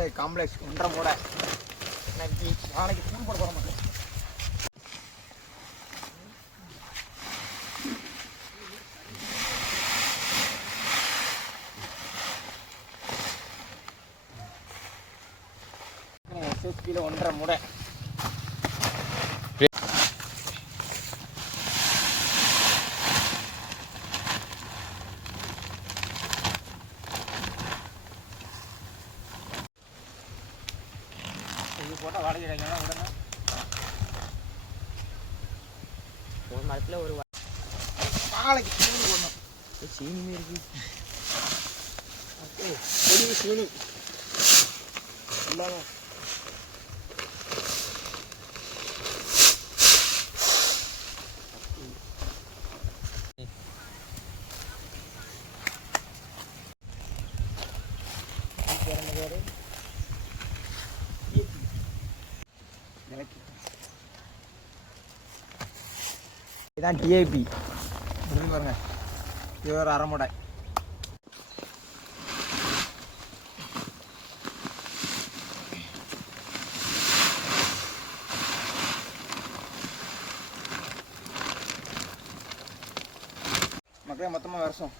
மக்களே காம்ப்ளெக்ஸ் 1.5 மூடை நாளைக்கு ஃபோன் போட போகிற மக்கள். எஸ்எஸ்பியில் 1.5 மூடை இது போட்டால் வாடகை கிடைக்கும். உடனே ஒரு மரத்தில் ஒரு நாளைக்கு சீனி போடணும். சீனியுமே இருக்கு. ஓகே சீனி இல்லாமல் இதான் டிஐபி பாருங்க. இது ஒரு 1/2 மூடை. மக்களே மொத்தமாக வருஷம்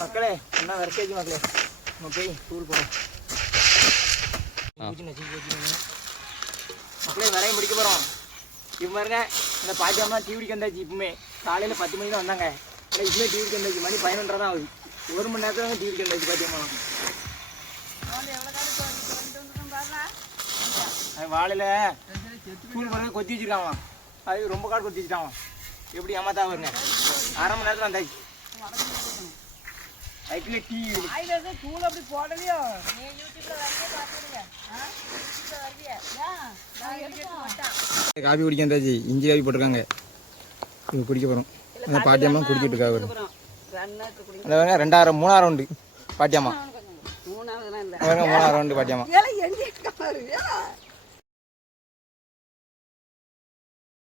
மக்களே என்ன வர்க்கேஜ் மக்களே நம்ம போய் டூர் போகிறோம். மக்களே வேலையை முடிக்க போகிறோம். இப்போ பாருங்க இந்த பாட்டியம்மா டிவிக்கு வந்தாச்சு. இப்பவுமே காலையில் 10 மணி தான் வந்தாங்க. ஆனால் இப்பவுமே டிவிக்கு வந்தாச்சு. மணி 11:30 தான் ஆகுது. 1 மணி நேரத்தில் தான் டிவிக்கு வந்தாச்சு பாட்டியம்மா. அது வாழையில் ஸ்கூல் போகிறது கொத்தி வச்சுருக்காங்க. அது ரொம்ப காடு கொத்தி வச்சுட்டாங்க. எப்படி ஏமாத்தா வருங்க. 1/2 மணி நேரத்தில் வந்தாச்சு. ஐக்கிலே டீ ஐலது தூள் அப்படி போடலையோ. நீ யூடியூப்ல வரவே பாத்துடுங்க. யூடியூப்ல வரவியா? நான் எடுக்க மாட்டேன். காபி குடிக்க வந்தாச்சு. இஞ்சி காபி போட்டுருக்காங்க. இது குடிக்க போகிறோம். அந்த பாட்டியம்மா குடிச்சிட்டு இருக்காங்க. அந்த 2,000 3,000 உண்டு பாட்டியம்மா. 3,000 இல்லை 3,000 உண்டு பாட்டியம்மா.